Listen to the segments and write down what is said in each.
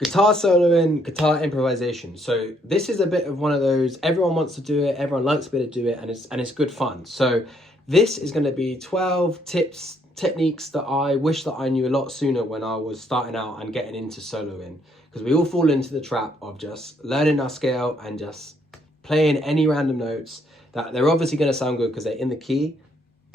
Guitar soloing, guitar improvisation. So this is a bit of one of those, everyone wants to do it, everyone likes to be able to do it, and it's good fun. So this is going to be 12 tips, techniques that I wish that I knew a lot sooner when I was starting out and getting into soloing. Because we all fall into the trap of just learning our scale and just playing any random notes that they're obviously going to sound good because they're in the key,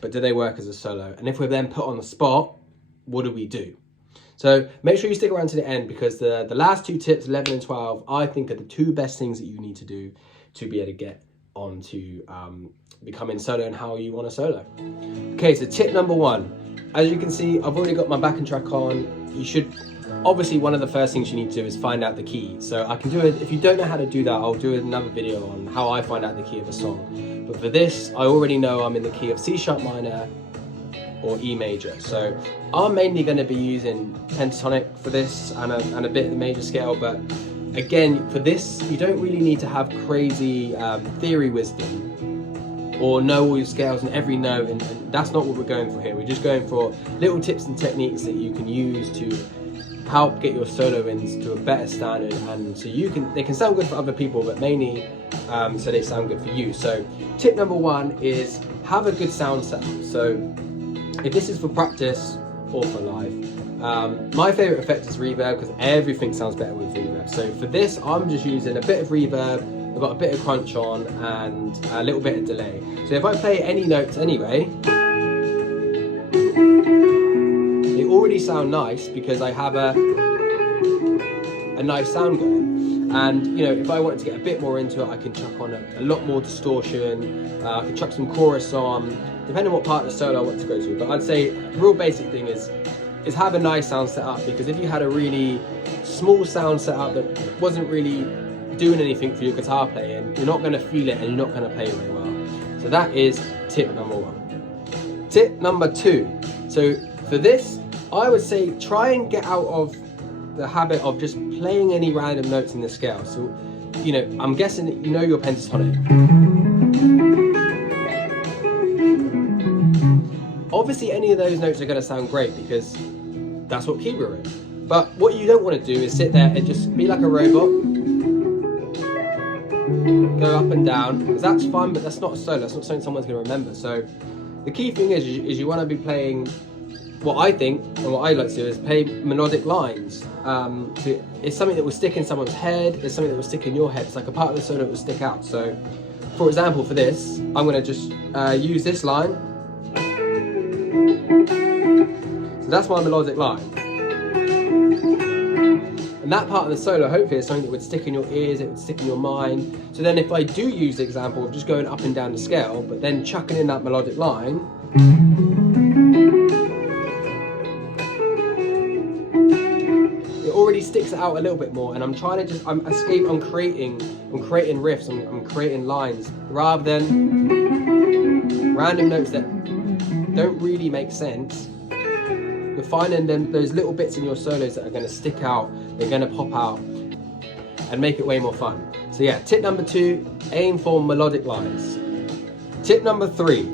but do they work as a solo? And if we're then put on the spot, what do we do? So make sure you stick around to the end, because the last two tips, 11 and 12, I think are the two best things that you need to do to be able to get on to becoming solo and how you want to solo. Okay, so tip number one. As you can see, I've already got my backing track on. You should, obviously one of the first things you need to do is find out the key. So I can do it, if you don't know how to do that, I'll do another video on how I find out the key of a song. But for this, I already know I'm in the key of C sharp minor or E major. So I'm mainly going to be using pentatonic for this and a bit of the major scale, but again, for this, you don't really need to have crazy theory wisdom or know all your scales and every note, and that's not what we're going for here. We're just going for little tips and techniques that you can use to help get your solo ins to a better standard, and so they can sound good for other people, but mainly so they sound good for you. So tip number one is have a good sound setup. So if this is for practice or for live, my favorite effect is reverb, because everything sounds better with reverb. So for this, I'm just using a bit of reverb, I've got a bit of crunch on and a little bit of delay. So if I play any notes anyway, they already sound nice because I have a nice sound going. And you know, if I wanted to get a bit more into it, I can chuck on a lot more distortion, I can chuck some chorus on, depending on what part of the solo I want to go to. But I'd say the real basic thing is have a nice sound set up, because if you had a really small sound set up that wasn't really doing anything for your guitar playing, you're not going to feel it and you're not going to play very well. So that is tip number one. Tip number two. So for this, I would say try and get out of the habit of just playing any random notes in the scale. So, you know, I'm guessing that you know your pentatonic. Obviously, any of those notes are going to sound great because that's what key we're in. But what you don't want to do is sit there and just be like a robot, go up and down, because that's fun, but that's not a solo. That's not something someone's going to remember. So the key thing is you want to be playing, what I think and what I like to do is play melodic lines. So it's something that will stick in someone's head, it's something that will stick in your head. It's like a part of the solo that will stick out. So for example, for this, I'm going to just use this line. So that's my melodic line. And that part of the solo, hopefully, is something that would stick in your ears, it would stick in your mind. So then if I do use the example of just going up and down the scale, but then chucking in that melodic line, it already sticks it out a little bit more, and I'm trying to I'm creating riffs, I'm creating lines, rather than random notes that don't really make sense. You're finding those little bits in your solos that are going to stick out, they're going to pop out and make it way more fun. So yeah, tip number two, aim for melodic lines. Tip number three,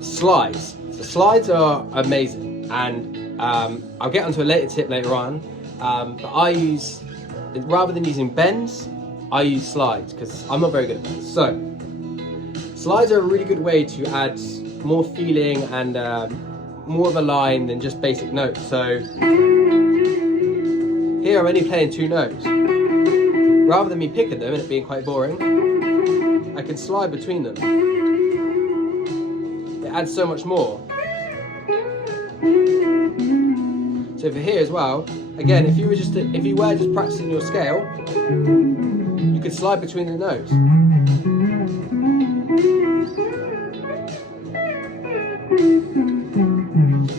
slides. So slides are amazing, and I'll get onto a later tip later on, but I use, rather than using bends, I use slides because I'm not very good at bends. So slides are a really good way to add more feeling and more of a line than just basic notes. So here I'm only playing two notes. Rather than me picking them and it being quite boring, I can slide between them. It adds so much more. So for here as well, again, if you were just practicing your scale, you could slide between the notes.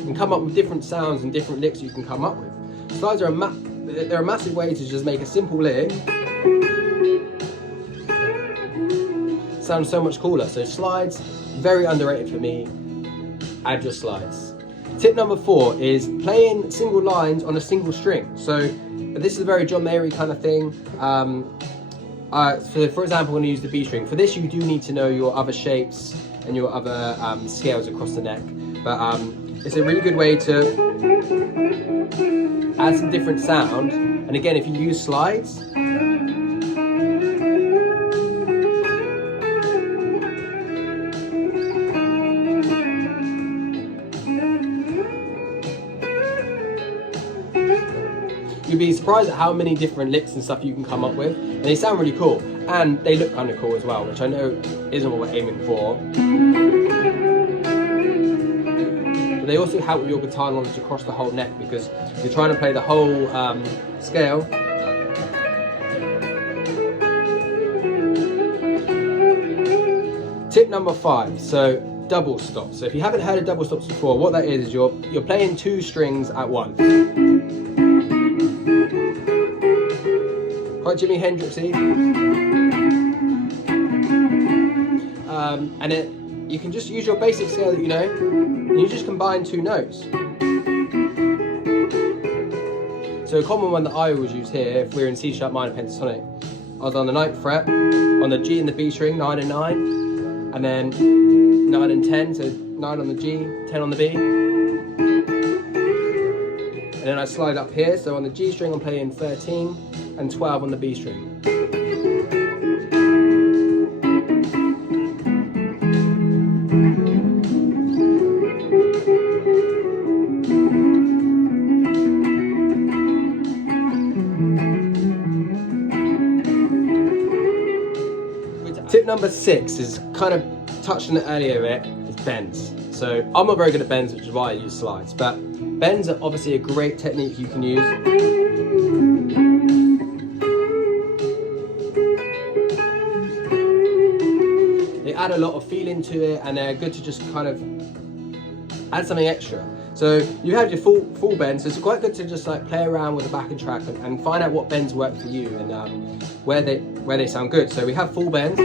And come up with different sounds and different licks you can come up with. Slides are they're a massive way to just make a simple lick sound so much cooler. So slides, very underrated for me. Add your slides. Tip number four is playing single lines on a single string. So this is a very John Mayer kind of thing. So for example, I'm going to use the B string. For this, you do need to know your other shapes and your other scales across the neck. But it's a really good way to add some different sound and And again, if you use slides, you'd be surprised at how many different licks and stuff you can come up with, and they sound really cool, and they look kind of cool as well, which I know isn't what we're aiming for. But they also help with your guitar knowledge across the whole neck, because you're trying to play the whole scale. Tip number 5, so double stops. So if you haven't heard of double stops before, what that is you're playing 2 strings at once. Quite Jimi Hendrixy. And you can just use your basic scale that you know, and you just combine 2 notes. So a common one that I always use here, if we're in C sharp minor pentatonic, I was on the 9th fret, on the G and the B string, 9 and 9, and then 9 and 10, so 9 on the G, 10 on the B. And then I slide up here, so on the G string I'm playing 13 and 12 on the B string. Tip number 6 is kind of touched on it earlier a bit, is bends. So I'm not very good at bends, which is why I use slides, but bends are obviously a great technique you can use. They add a lot of feeling to it, and they're good to just kind of add something extra. So you have your full bends, so it's quite good to just like play around with the backing track and find out what bends work for you and where they sound good. So we have full bends,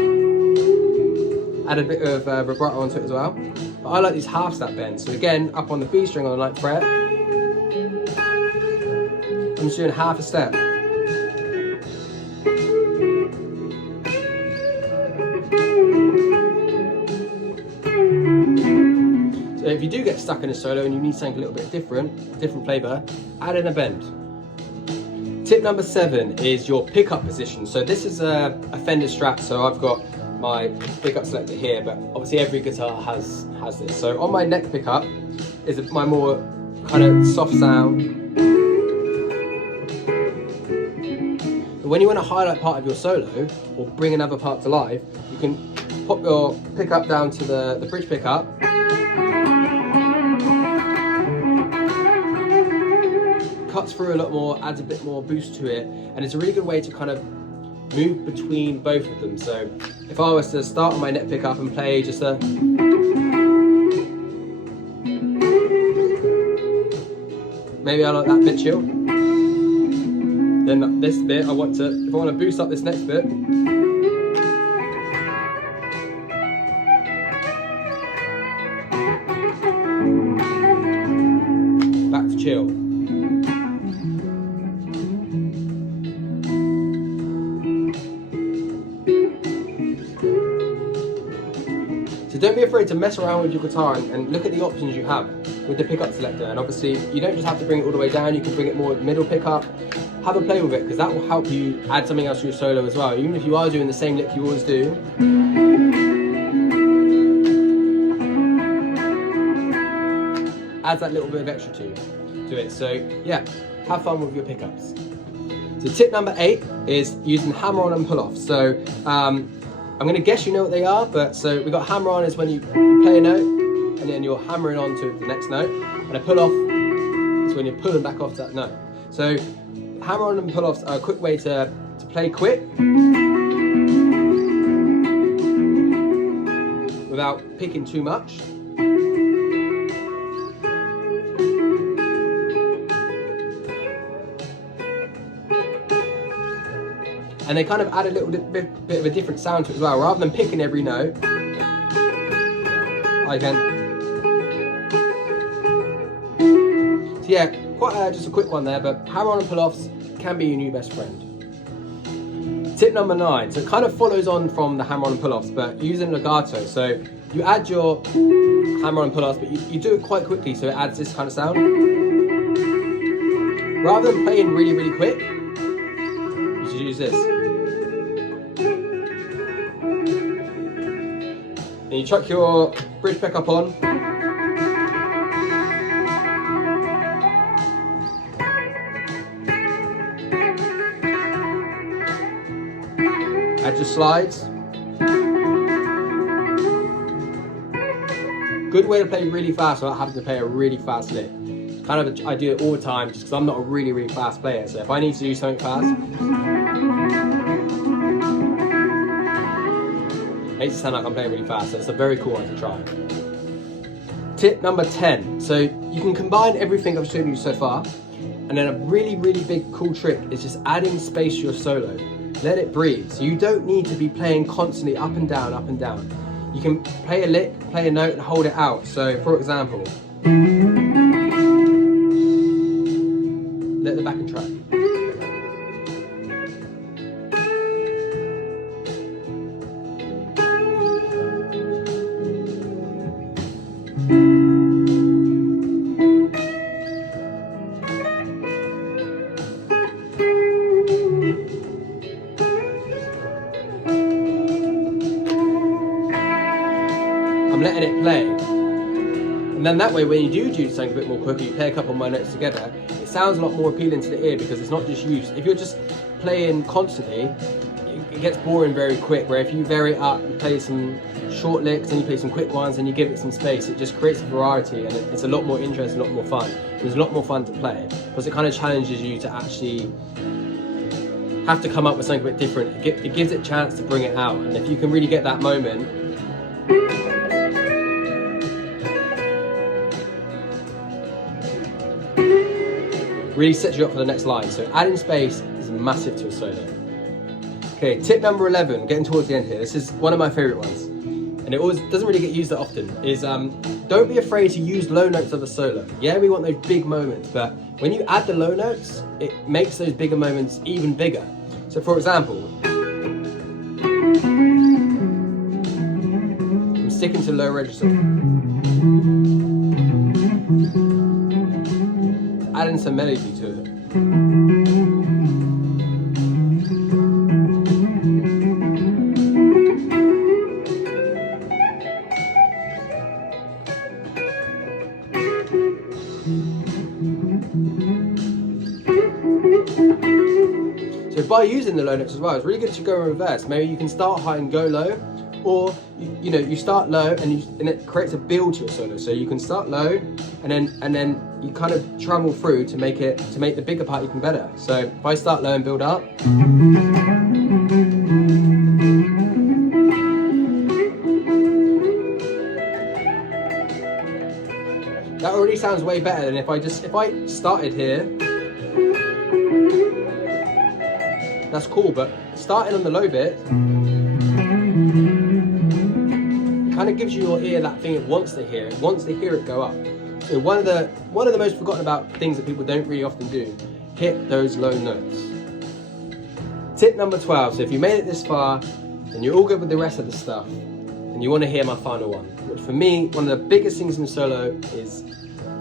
add a bit of vibrato onto it as well. But I like these half step bends. So again, up on the B string on the 9th fret, I'm just doing half a step. So if you do get stuck in a solo and you need something a little bit different flavour, add in a bend. Tip number 7 is your pickup position. So this is a Fender Strat, so I've got my pickup selector here, but obviously every guitar has this. So on my neck pickup is my more kind of soft sound. But when you want to highlight part of your solo or bring another part to life, you can pop your pickup down to the bridge pickup. Cuts through a lot more, adds a bit more boost to it, and it's a really good way to kind of move between both of them. So if I was to start on my neck pickup and play just a maybe I like that bit chill, then this bit if I want to boost up this next bit, back to chill. So don't be afraid to mess around with your guitar and look at the options you have with the pickup selector. And obviously you don't just have to bring it all the way down, you can bring it more middle pickup. Have a play with it, because that will help you add something else to your solo as well. Even if you are doing the same lick you always do, adds that little bit of extra to it. So yeah, have fun with your pickups. So tip number 8 is using hammer-on and pull-off. So I'm going to guess you know what they are, but so we got hammer-on is when you play a note and then you're hammering on to the next note, and a pull-off is when you're pulling back off that note. So hammer-on and pull-offs are a quick way to play quick without picking too much. And they kind of add a little bit of a different sound to it as well. Rather than picking every note, I can. So yeah, quite just a quick one there, but hammer-on and pull-offs can be your new best friend. Tip number 9, so it kind of follows on from the hammer-on and pull-offs, but using legato. So you add your hammer-on and pull-offs, but you do it quite quickly, so it adds this kind of sound. Rather than playing really, really quick, to use this. And you chuck your bridge pickup on. Add your slides. Good way to play really fast without having to play a really fast lick. Kind of, I do it all the time just because I'm not a really fast player. So if I need to do something fast, it makes it sound like I'm playing really fast. So it's a very cool one to try. Tip number 10. So you can combine everything I've shown you so far. And then a really big cool trick is just adding space to your solo. Let it breathe. So you don't need to be playing constantly up and down, up and down. You can play a lick, play a note and hold it out. So for example, let the backing track. I'm letting it play. And then that way, when you do something a bit more quicker, you play a couple more notes together, it sounds a lot more appealing to the ear because it's not just you. If you're just playing constantly, it gets boring very quick, where if you vary it up, you play some short licks and you play some quick ones and you give it some space, it just creates a variety and it's a lot more interesting, a lot more fun. It's a lot more fun to play because it kind of challenges you to actually have to come up with something a bit different. It gives it a chance to bring it out, and if you can really get that moment, really sets you up for the next line. So adding space is massive to a solo. Okay, tip number 11, getting towards the end here. This is one of my favorite ones, and it always doesn't really get used that often, is don't be afraid to use low notes of the solo. Yeah, we want those big moments, but when you add the low notes, it makes those bigger moments even bigger. So for example, I'm sticking to low register. Adding some melody to it. So by using the low notes as well, it's really good to go in reverse. Maybe you can start high and go low, or you start low and it creates a build to your solo. So you can start low and then you kind of travel through to make the bigger part even better. So if I start low and build up, that already sounds way better than if I started here. That's cool, but starting on the low bit kind of gives your ear that thing it wants to hear. It wants to hear it go up. So one of the most forgotten about things that people don't really often do, hit those low notes. Tip number 12. So if you made it this far and you're all good with the rest of the stuff, and you want to hear my final one, which for me, one of the biggest things in solo is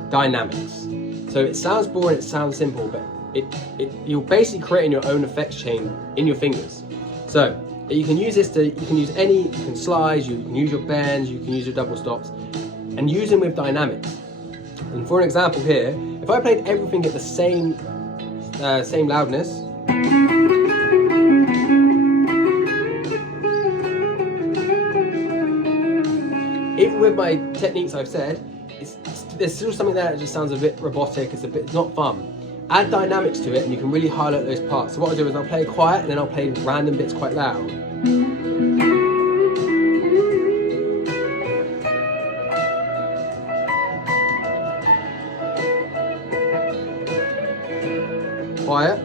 dynamics. So it sounds boring, it sounds simple, but you're basically creating your own effects chain in your fingers. So you can use this you can slides, you can use your bends, you can use your double stops, and use them with dynamics. And for an example here, if I played everything at the same loudness, even with my techniques I've said, there's still something there that just sounds a bit robotic, it's not fun. Add dynamics to it and you can really highlight those parts. So what I'll do is I'll play quiet and then I'll play random bits quite loud. Quiet.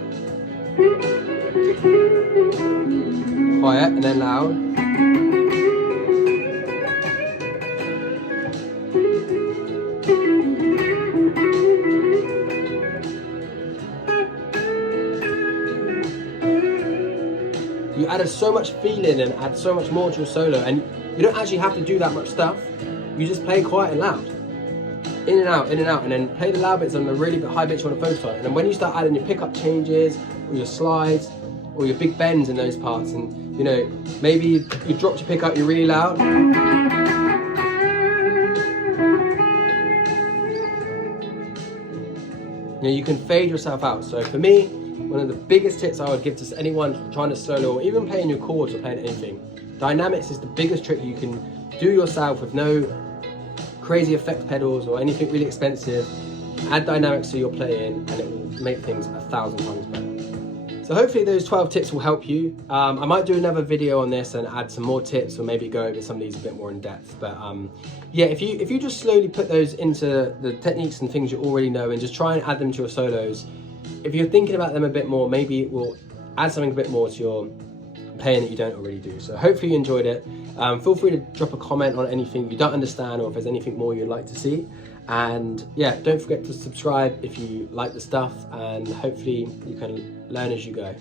Quiet and then loud. You added so much feeling and add so much more to your solo, and you don't actually have to do that much stuff. You just play quiet and loud. In and out, and then play the loud bits on the really high bits you want to focus on. And then when you start adding your pickup changes, or your slides, or your big bends in those parts, and you know, maybe you dropped your pickup, you're really loud. You know, you can fade yourself out. So for me, one of the biggest tips I would give to anyone trying to solo, or even playing your chords or playing anything, dynamics is the biggest trick you can do yourself with no crazy effect pedals or anything really expensive. Add dynamics to your playing and it will make things 1,000 times better. So hopefully those 12 tips will help you. I might do another video on this and add some more tips, or maybe go over some of these a bit more in depth. But yeah, if you just slowly put those into the techniques and things you already know and just try and add them to your solos, if you're thinking about them a bit more, maybe it will add something a bit more to your playing that you don't already do. So hopefully you enjoyed it. Feel free to drop a comment on anything you don't understand, or if there's anything more you'd like to see. And yeah, don't forget to subscribe if you like the stuff, and hopefully you can learn as you go.